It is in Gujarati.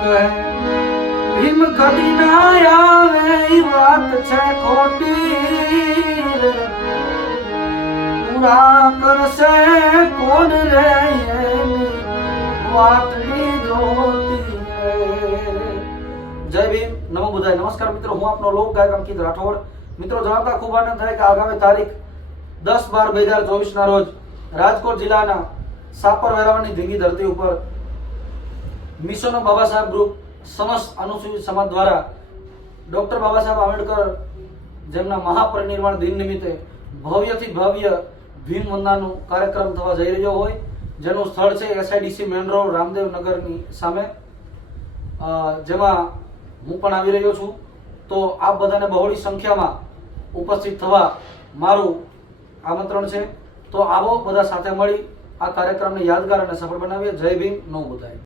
કહે ભીમ કદી ના આવે ઈ વાત છે ખોટી રે પૂરા કરશે કોણ રે એની વાતની જોતી રે। જય ભીમ, નમો બુદ્ધાય। નમસ્કાર મિત્રો, હું આપનો લોક ગાયક અંકિત રાઠોડ। મિત્રો જણાવતા ખૂબ આનંદ થાય કે આગામી તારીખ 10/12/2024 ના રોજ રાજકોટ જિલ્લાના સાપર વેરાવળની ધીંગી ધરતી ઉપર mission of Baba Saheb group સમસ્ત અનુસૂચિત સમાજ દ્વારા ડોક્ટર બાબા સાહેબ આંબેડકર જેમના મહાપરિનિર્વાણ દિન નિમિત્તે ભવ્યથી ભવ્ય ભીમ વંદનાનો કાર્યક્રમ થવા જઈ રહ્યો હોય, જેનું સ્થળ છે એસઆઈડીસી મેન રોડ રામદેવ નગરની સામે, જેમાં હું પણ આવી રહ્યો છું। તો આપ બધાને બહોળી સંખ્યામાં ઉપસ્થિત થવા મારું આમંત્રણ છે। તો આવો બધા સાથે મળી આ કાર્યક્રમને યાદગાર અને સફળ બનાવીએ। જય ભીમ, નમો બુદ્ધાય।